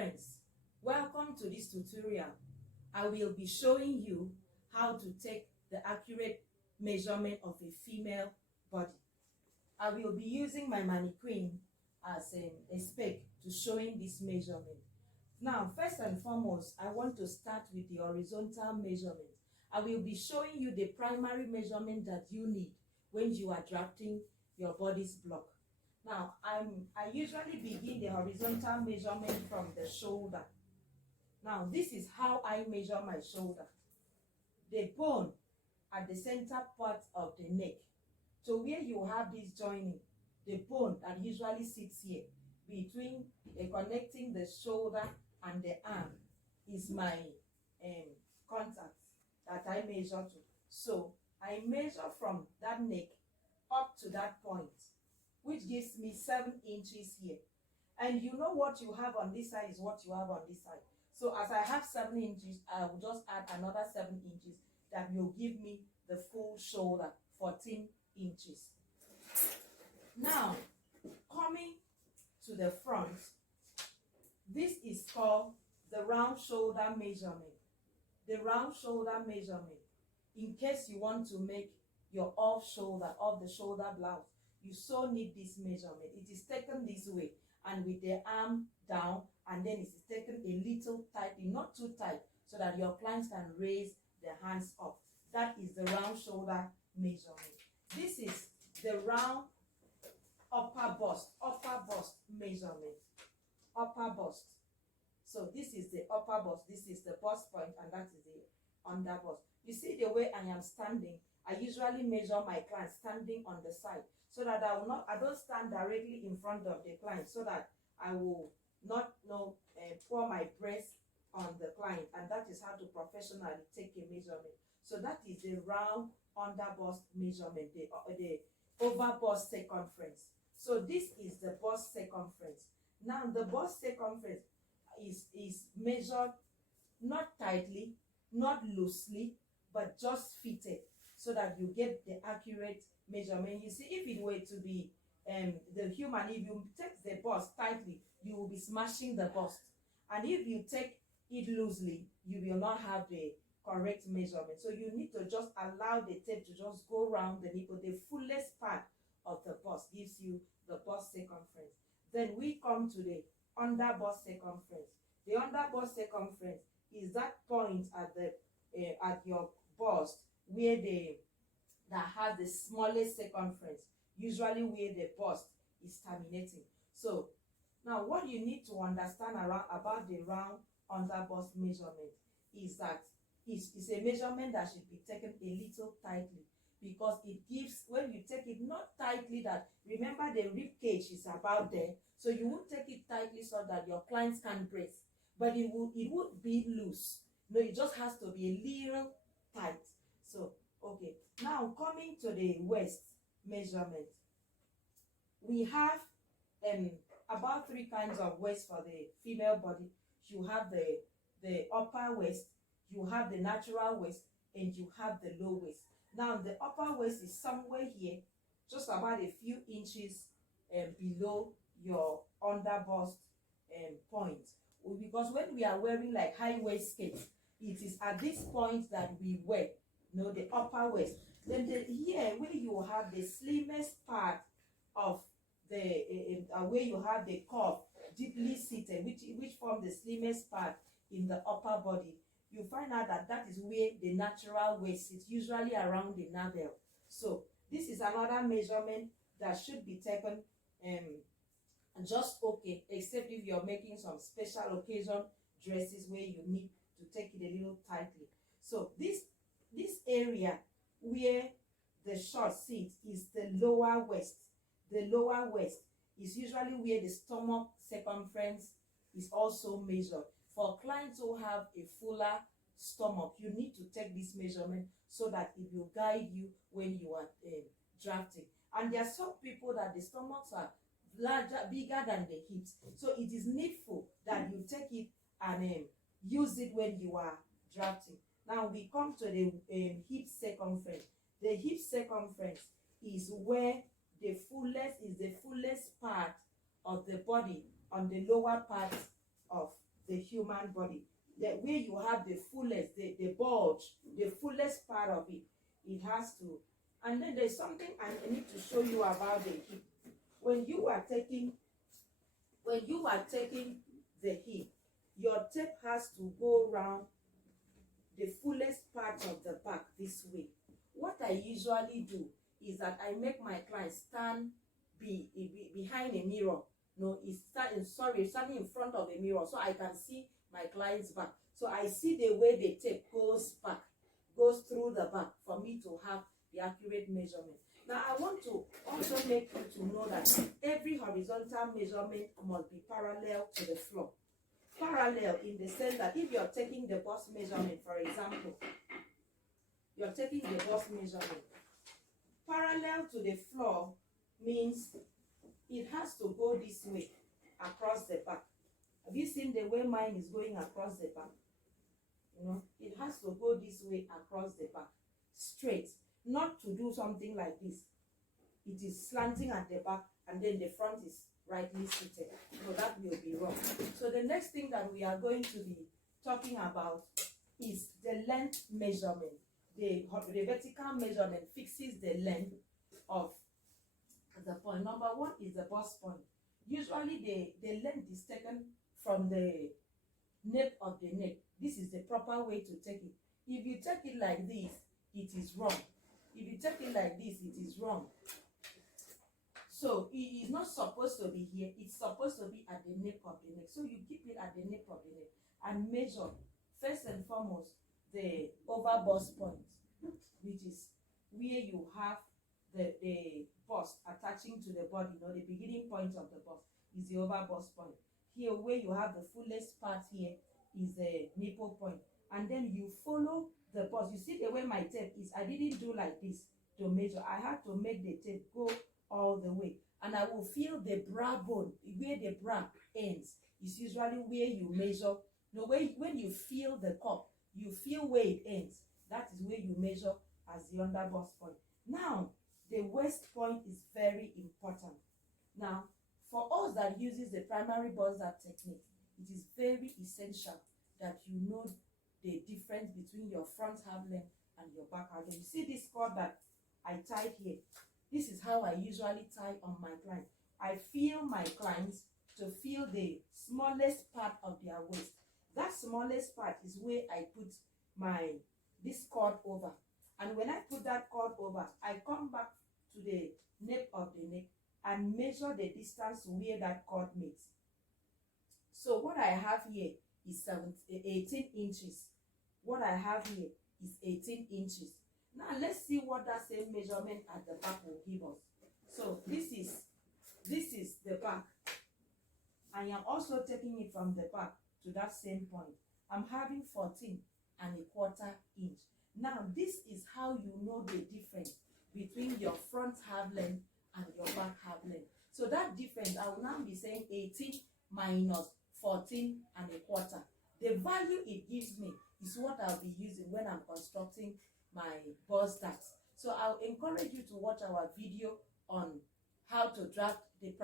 friends, welcome to this tutorial. I will be showing you how to take the accurate measurement of a female body. I will be using my mannequin as a spec to showing this measurement. Now, first and foremost, I want to start with the horizontal measurement. I will be showing you the primary measurement that you need when you are drafting your bodice block. Now, I usually begin the horizontal measurement from the shoulder. Now, this is how I measure my shoulder. The bone at the center part of the neck. So where you have this joining, the bone that usually sits here between connecting the shoulder and the arm is my contact that I measure to. So I measure from that neck up to that point, which gives me 7 inches here. And you know what you have on this side is what you have on this side. So as I have 7 inches, I will just add another 7 inches that will give me the full shoulder, 14 inches. Now, coming to the front, this is called the round shoulder measurement. The round shoulder measurement. In case you want to make your off the shoulder blouse, you so need this measurement. It is taken this way and with the arm down, and then it is taken a little tightly, not too tight, so that your clients can raise their hands up. That is the round shoulder measurement. This is the round upper bust measurement. Upper bust. So this is the upper bust, this is the bust point, and that is the under bust. You see the way I am standing, I usually measure my client standing on the side, so that I don't stand directly in front of the client, so that I will not pour my breast on the client, and that is how to professionally take a measurement. So that is the round under bust measurement, the over bust circumference. So this is the bust circumference. Now the bust circumference is measured not tightly, not loosely, but just fitted, so that you get the accurate measurement. You see, if it were to be the human, if you take the bust tightly, you will be smashing the bust, and if you take it loosely, you will not have the correct measurement. So you need to just allow the tape to just go around the nipple. The fullest part of the bust gives you the bust circumference. Then we come to the under bust circumference. The under bust circumference is that point at the at your bust where that has the smallest circumference, usually where the bust is terminating. So now what you need to understand about the round under bust measurement is that it's a measurement that should be taken a little tightly, because it gives, when you take it not tightly, that remember the rib cage is about there, so you won't take it tightly so that your clients can breathe, but it would be loose. No, it just has to be a little tight. So okay, now coming to the waist measurement, we have about 3 kinds of waist for the female body. You have the upper waist, you have the natural waist, and you have the low waist. Now the upper waist is somewhere here, just about a few inches below your under bust point, because when we are wearing like high waist skirts, it is at this point that we wear the upper waist. Then here where you have the slimmest part of the where you have the curve deeply seated, which form the slimmest part in the upper body, you find out that is where the natural waist is, usually around the navel. So this is another measurement that should be taken just okay, except if you're making some special occasion dresses where you need to take it a little tightly. So this area where the short sits is the lower waist. The lower waist is usually where the stomach circumference is also measured. For clients who have a fuller stomach, you need to take this measurement so that it will guide you when you are drafting. And there are some people that the stomachs are bigger than the hips, so it is needful that you take it and use it when you are drafting. Now we come to the hip circumference. The hip circumference is where the fullest part of the body on the lower part of the human body. That where you have the fullest, the bulge, the fullest part of it, it has to. And then there's something I need to show you about the hip. When you are taking the hip, your tape has to go around the fullest part of the back this way. What I usually do is that I make my client stand behind a mirror. No, standing in front of a mirror so I can see my client's back. So I see the way the tape goes through the back for me to have the accurate measurement. Now I want to also make you to know that every horizontal measurement must be parallel to the floor. Parallel in the sense that if you're taking the bust measurement, for example, you're taking the bust measurement, parallel to the floor means it has to go this way across the back. Have you seen the way mine is going across the back? You know, it has to go this way across the back, straight, not to do something like this. It is slanting at the back and then the front is rightly seated. So that will be wrong. So the next thing that we are going to be talking about is the length measurement. The vertical measurement fixes the length of the point. Number one is the bust point. Usually the length is taken from the nape of the neck. This is the proper way to take it. If you take it like this, it is wrong. If you take it like this, it is wrong. So it is not supposed to be here. It's supposed to be at the nape of the neck. So you keep it at the nape of the neck and measure first and foremost the over bust point, which is where you have the bust attaching to the body. You know, the beginning point of the bust is the over bust point. Here where you have the fullest part here is the nipple point. And then you follow the bust. You see the way my tape is. I didn't do like this to measure. I had to make the tape go all the way. And I will feel the bra bone, where the bra ends is usually where you measure. No, when you feel the cup, you feel where it ends. That is where you measure as the underbust point. Now, the waist point is very important. Now, for us that uses the primary bust up technique, it is very essential that you know the difference between your front half length and your back half length. You see this cord that I tied here? This is how I usually tie on my client. I feel my clients to feel the smallest part of their waist. That smallest part is where I put this cord over. And when I put that cord over, I come back to the nape of the neck and measure the distance where that cord meets. So what I have here is 18 inches. What I have here is 18 inches. Now let's see what that same measurement at the back will give us. So this is the back. I am also taking it from the back to that same point. I'm having 14.25 inch. Now this is how you know the difference between your front half length and your back half length. So that difference, I will now be saying 18 minus 14.25. The value it gives me is what I'll be using when I'm constructing my bust darts. So I'll encourage you to watch our video on how to draft the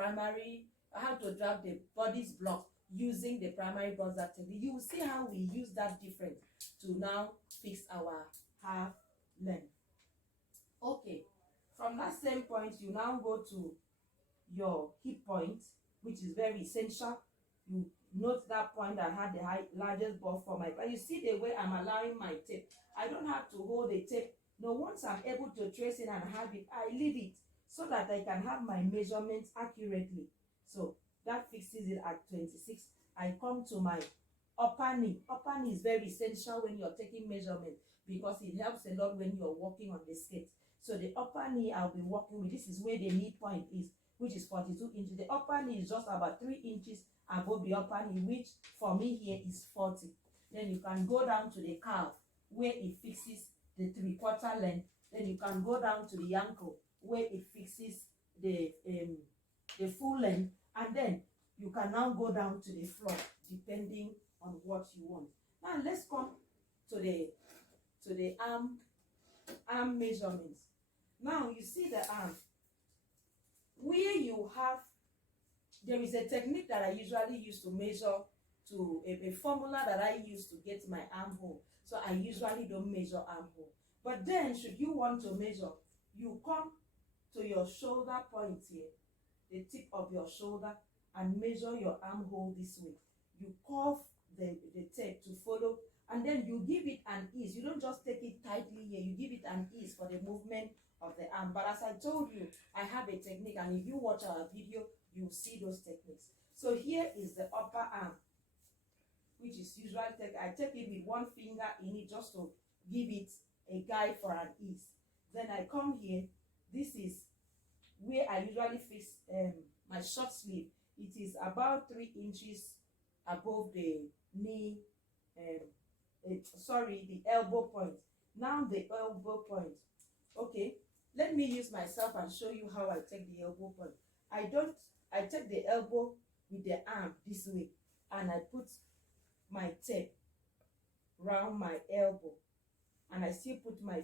bodice block using the primary bust dart technique. You will see how we use that difference to now fix our half length. Okay, from that same point, you now go to your hip point, which is very essential. You note that point that had the largest ball for my, but you see the way I'm allowing my tape. I don't have to hold the tape. No, once I'm able to trace it and have it, I leave it so that I can have my measurements accurately. So that fixes it at 26. I come to my upper knee. Upper knee is very essential when you're taking measurement because it helps a lot when you're walking on the skate. So the upper knee I'll be walking with, this is where the knee point is, which is 42 inches. The upper knee is just about 3 inches above the upper knee, which for me here is 40. Then you can go down to the calf where it fixes the 3/4 length. Then you can go down to the ankle where it fixes the full length, and then you can now go down to the floor depending on what you want. Now let's come to the arm measurements. Now you see the arm where you have, there is a technique that I usually use to measure to a formula that I use to get my armhole. So I usually don't measure armhole. But then, should you want to measure, you come to your shoulder point here, the tip of your shoulder, and measure your armhole this way. You curve the tape to follow, and then you give it an ease. You don't just take it tightly here, you give it an ease for the movement of the arm. But as I told you, I have a technique, and if you watch our video, you'll see those techniques. So here is the upper arm, which is usually I take it with one finger in it just to give it a guide for an ease. Then I come here. This is where I usually fix my short sleeve. It is about 3 inches above the knee, the elbow point. Now the elbow point. Okay, let me use myself and show you how I take the elbow point. I take the elbow with the arm this way, and I put my tape round my elbow, and I still put my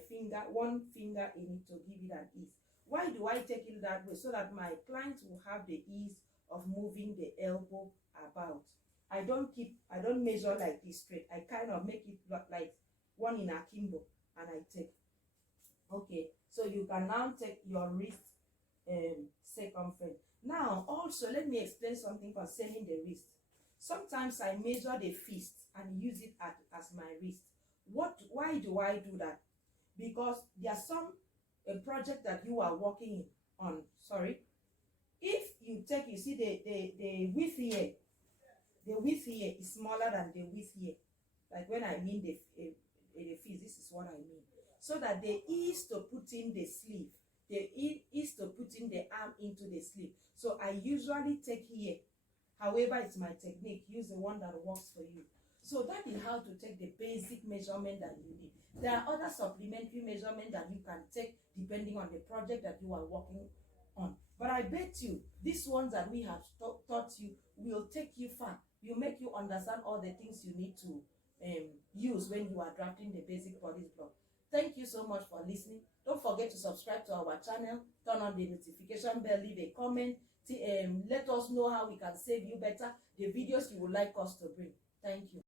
one finger in it to give it an ease. Why do I take it that way? So that my client will have the ease of moving the elbow about. I don't measure like this straight. I kind of make it look like one in akimbo, and I take. Okay, so you can now take your wrist circumference. Now, also, let me explain something concerning the wrist. Sometimes I measure the fist and use it as my wrist. Why do I do that? Because there are some project that you are working on. Sorry. If you take, you see the width here. The width here is smaller than the width here. Like when I mean the fist, this is what I mean. So that the ease to put in the sleeve, the ease to put in the arm into the sleeve. So I usually take here. However, it's my technique. Use the one that works for you. So that is how to take the basic measurement that you need. There are other supplementary measurements that you can take depending on the project that you are working on. But I bet you, these ones that we have taught you will take you far. Will make you understand all the things you need to use when you are drafting the basic bodice block. Thank you so much for listening. Don't forget to subscribe to our channel, turn on the notification bell, leave a comment. Let us know how we can save you better, the videos you would like us to bring. Thank you.